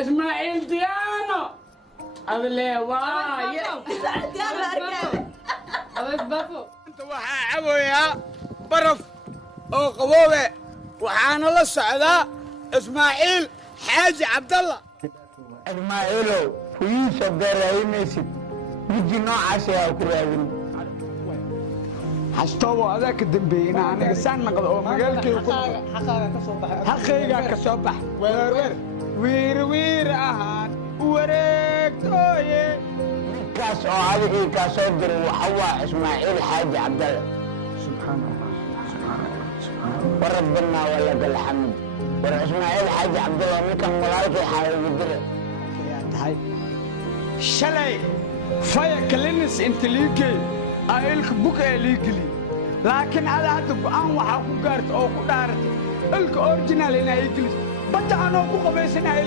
اسماعيل ديانو هذا واي انت waxaa caboyaa baraf oo qaboobe waxaana la socdaa Ismaaciil Xaaji Cabdalla Ismaaciilo fuyiisha beeraymaysid wiji noocaas ayaa ku raadin hastow adaa ka dambeeyna aniga saan naqdo oo magaalkii ku xaqayga ka soo bax weer ahaan wareegtooye ninkaas oo adigii ka soo diray waxa waa Ismaaciil Xaaji Cabdalla subhanallah وربنا ولك الحمد وإسماعيل حاج عبد الله منكم ملائكة حاول يدري هاي شلي فيا كلنس انت ليكي ايلك بوك ليكلي لكن على هذا القرآن waxaa ku gaarto oo ku dhaartay ilka original inay iglis bada aan oo ku qabeysanahay